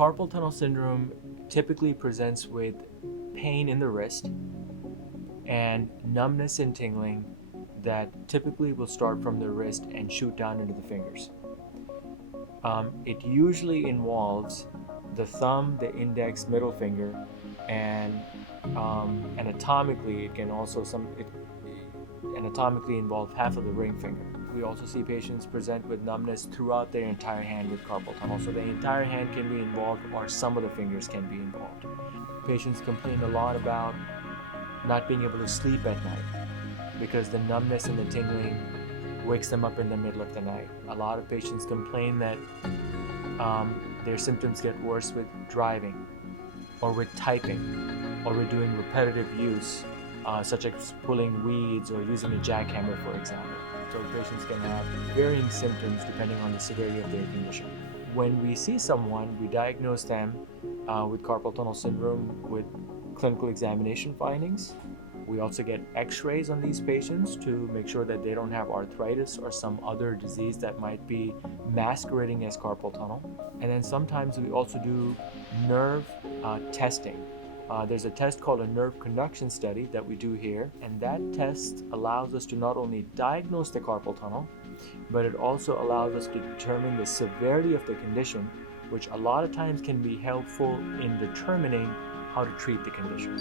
Carpal tunnel syndrome typically presents with pain in the wrist and numbness and tingling that typically will start from the wrist and shoot down into the fingers. It usually involves the thumb, the index, middle finger, and anatomically it can also anatomically involve half of the ring finger. We also see patients present with numbness throughout their entire hand with carpal tunnel, so the entire hand can be involved or some of the fingers can be involved. Patients complain a lot about not being able to sleep at night because the numbness and the tingling wakes them up in the middle of the night. A lot of patients complain that their symptoms get worse with driving or with typing or with doing repetitive use, such as pulling weeds or using a jackhammer, for example. So patients can have varying symptoms depending on the severity of their condition. When we see someone, we diagnose them with carpal tunnel syndrome with clinical examination findings. We also get x-rays on these patients to make sure that they don't have arthritis or some other disease that might be masquerading as carpal tunnel. And then sometimes we also do nerve testing. There's a test called a nerve conduction study that we do here, and that test allows us to not only diagnose the carpal tunnel, but it also allows us to determine the severity of the condition, which a lot of times can be helpful in determining how to treat the condition.